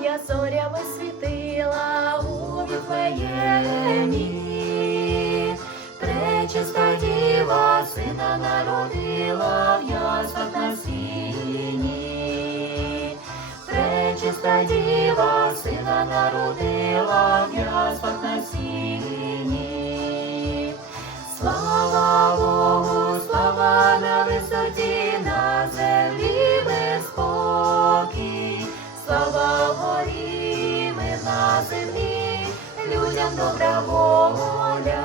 Твоя зорями світила у Віфлеємі. Пречиста діва сина народила в яслах на сіні. Пречиста діва сина народила в яслах на сіні. Людям добра воля.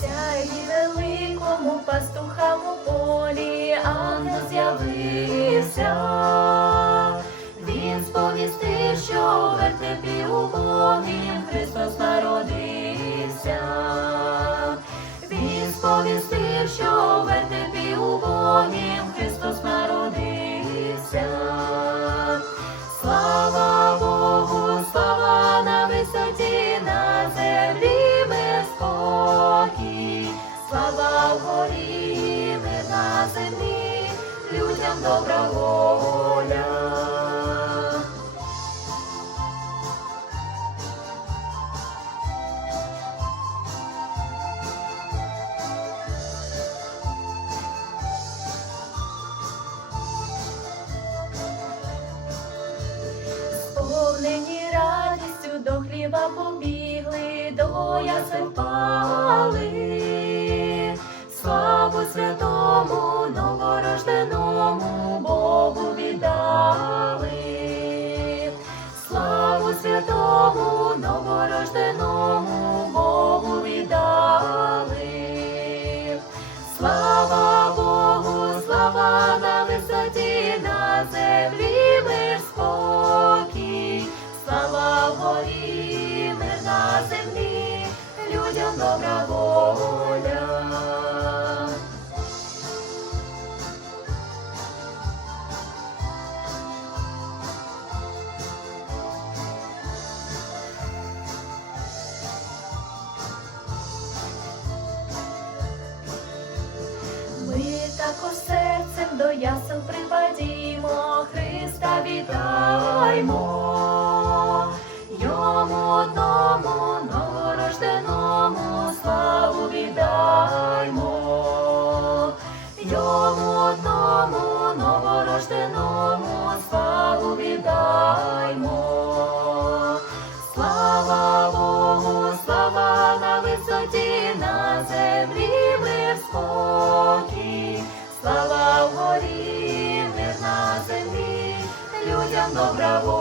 Сяйві великому пастухам у полі ангел з'явився. Він сповістив, що вертепі убогим Христос народився. Він сповістив, що в вертепі убогим Христос народився. Слава Богу, слава на висоті, на землі мир спокій, слава вгорі, мир на землі, людям добра воля. До хліба побігли, до ясен пали. Добра воля. Ми також серцем до ясел припадімо, на на землі мир спокій, слава вгорі, мир на землі, людям добра воля.